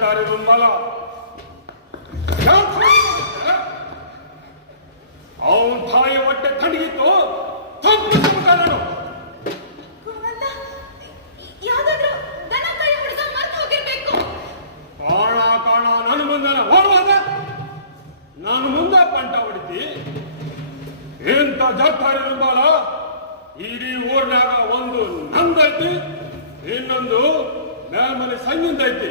देणार आहे ಅವನ್ ಬಾಯ ಹೊಟ್ಟೆ ತಣ್ಣಗಿತ್ತು. ಕಾಣ ಕಾಣ ನನ್ನ ಮುಂದೆ ನಾನು ಮುಂದೆ ಪಂಟ ಹೊಡಿತಿ. ಎಂತ ಜಾತಾರೆ ನಂಬಾಲ ಇಡೀ ಊರ್ನಾಗ ಒಂದು ನಂದೈತಿ ಇನ್ನೊಂದು ಮೇಲ್ಮನೆ ಸಂಗಿಂದ ಐತಿ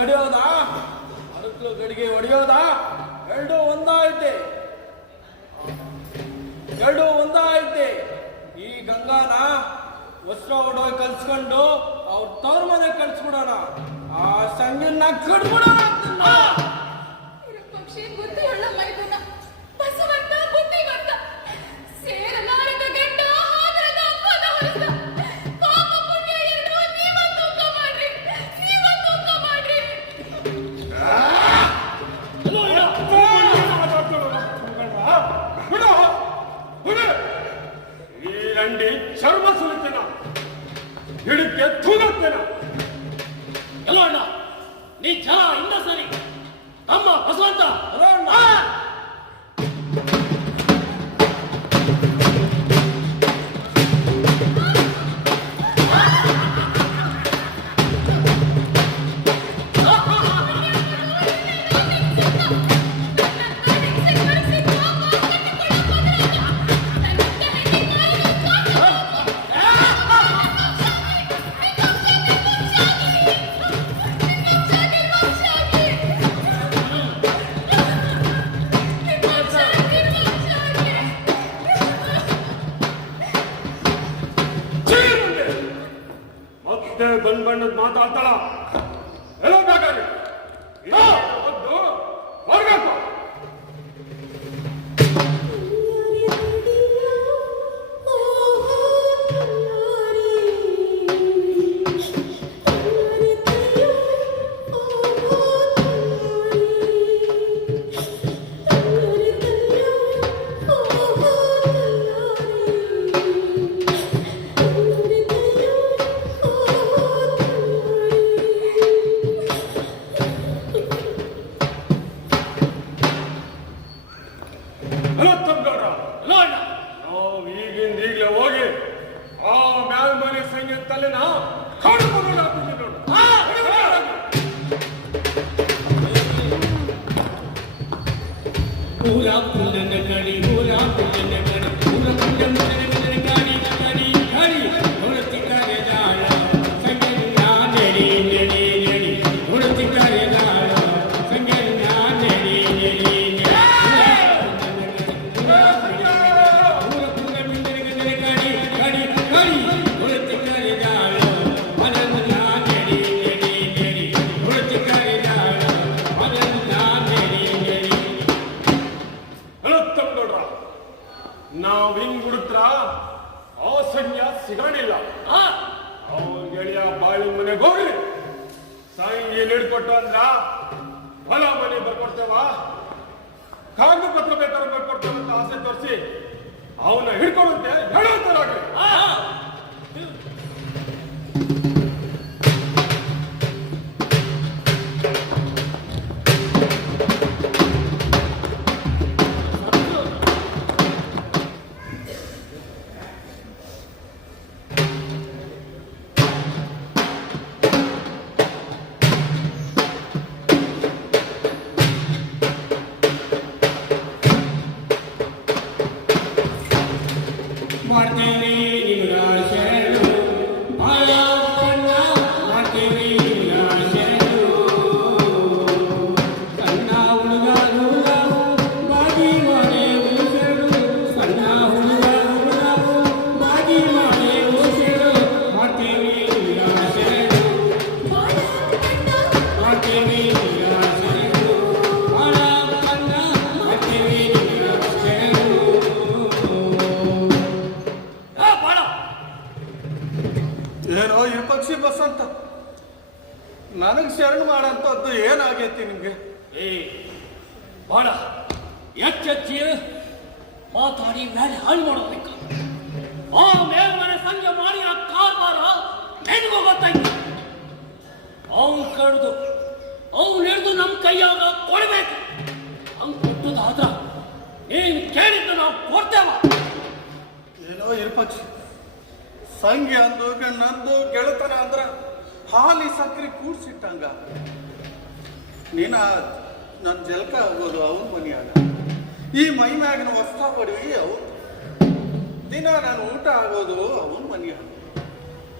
ಕಡಿಯೋದಾ? ಅರಕ್ಲು ಗಡಿಗೆ ಹೊಡೆಯೋದ ಎರಡು ಒಂದಾಯ್ತೆ. ಎರಡು ಒಂದಾಯ್ತೆ. ಈ ಗಂಗಾನ ವಸ್ತ್ರ ಹೊಡೋ ಕಲ್ಸ್ಕೊಂಡು ಅವ್ರ ತವ್ರ ಮನೆ ಕಳ್ಸ್ಬಿಡೋಣ. ಆ ಸಂಗಿನ ಕಡ್ಬಿಡೋಣ ಪಕ್ಷಿ ಸೇರಲ್ಲ. ಬಣ್ಣ ಬಣ್ಣದ ಮಾತಾಡ್ತಾಳ. இல்லைன்னா ಹಿಡ್ಕೊಳ್ಬೇಡ ಅಂದ್ರ ಹೊಲ ಮನೆ ಬರ್ಕೊಡ್ತೇವ? ಕಾಗದ ಪತ್ರ ಬೇಕಾದ್ರೆ ಬರ್ಕೊಡ್ತೇವಂತ ಆಸೆ ತೋರಿಸಿ ಅವನ್ನ ಹಿಡ್ಕೊಳುತ್ತೆ ಹೇಳುವಂತಾರಾಗ್ಲಿ ಬಾಳ ಎಚ್ಚೆಚ್ಚಿ ಮಾತಾಡಿ ಮೇಲೆ ಹಾಳು ಮಾಡೋದಕ್ಕೆ ಆ ಮೇಲ್ಮನೆ ಸಂಜೆ ಮಾಡಿ ಆ ಕಾರ್ಬಾರ ನಿನಗೂ ಗೊತ್ತಾಯ್ತು ಅವನು ಕಡ್ದು ಅವನು ಹಿಡಿದು ನಮ್ಮ ಕೈಯಾಗ ಕೊಡಬೇಕು. ಹಂಗೆ ಕೊಟ್ಟದಾದ್ರ ನೀನು ಕೇಳಿದ್ದು ನಾವು ಕೊಡ್ತೇವ. ಏನೋ ಇರ್ಪಕ್ಷಿ. ಸಂಜೆ ಅಂದು ನಂದು ಗೆಳತನ ಅಂದ್ರ ಹಾಲಿ ಸಕ್ರೆ ಕೂಡ್ಸಿಟ್ಟಂಗ. ನೀನ ನನ್ನ ಜಲಕ ಆಗೋದು ಅವನ ಮನೆಯಾಗ ಈ ಮೈ ಮ್ಯಾಗಿನ ವಸ್ತ್ರ ಪಡುವಿ ಅವನು ದಿನ ನಾನು ಊಟ ಆಗೋದು ಅವನ ಮನೆಯಾಗ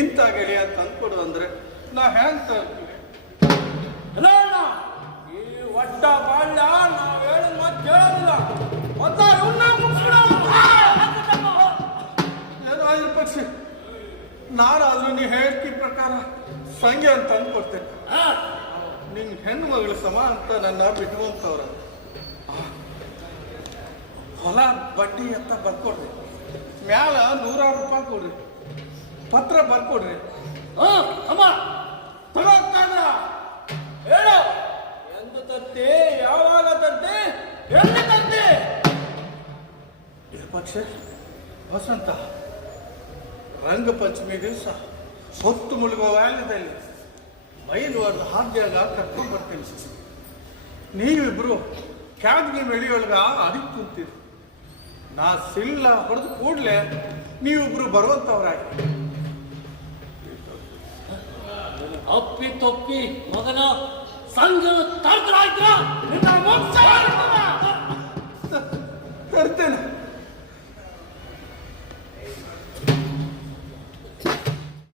ಇಂಥ ಗೆಳೆಯ ತಂದ್ಕೊಡು ಅಂದ್ರೆ ನಾ ಹ್ಯಾಂಗ್ ತರ್ತೀನಿ ಈ ಒಟ್ಟ ಬಾಳ್ಯ ನಾವು ಹೇಳಿದ ಮಾತು ಕೇಳೋದಿಲ್ಲ. ಮೊದ್ಲ ಇವ್ನ ಏನೋ ಆಗಿಲ್ಲ ಪಕ್ಷಿ. ನಾನಾದ್ರೂ ನೀ ಹೇಳ್ತಿ ಪ್ರಕಾರ ಸಂಖ್ಯೆ ಅಂತ ತಂದ್ಕೊಡ್ತೇನೆ ನಿನ್ ಹೆಣ್ಣು ಮಗಳು ಸಮ ಅಂತ ನನ್ನ ಬಿಟ್ಕೊಂತವ್ರ ಹೊಲ ಬಡ್ಡಿ ಅಂತ ಬರ್ಕೊಡ್ರಿ. ಮ್ಯಾಲ ನೂರಾರು ರೂಪಾಯಿ ಕೊಡ್ರಿ. ಪತ್ರ ಬರ್ಕೊಡ್ರಿ. ಅಮ್ಮ ಹೇಳು. ಎಂದು ತಂತೆ, ಯಾವಾಗ ಎಲ್ಲಿ ತತ್ತಿ ಪಕ್ಷ, ವಸಂತ, ರಂಗಪಂಚಮಿ ದಿವಸ ಸೊತ್ತು ಮುಳುಗುವ ವ್ಯಾಲ್ಯದಲ್ಲಿ ಬೈಲ್ವಾರ್ದು ಹಾದ್ಯಾಗ ಕರ್ಕೊಂಡು ಬರ್ತೀನಿ ಸಿಸಿ ನೀವಿಬ್ಬರು ಕ್ಯಾಬ್ಗೆ ಮೆಳಿಯೊಳಗೆ ಅದಕ್ಕೆ ಕೂಗ್ತೀರಿ ನಾ ಸಿಲ್ಲ ಹೊಡೆದು ಕೂಡಲೇ ನೀವಿಬ್ಬರು ಬರುವಂಥವ್ರಾಗಿ ಅಪ್ಪಿ ತಪ್ಪಿ ಮಗನ ಸಂಘ ತರ್ತೇನೆ.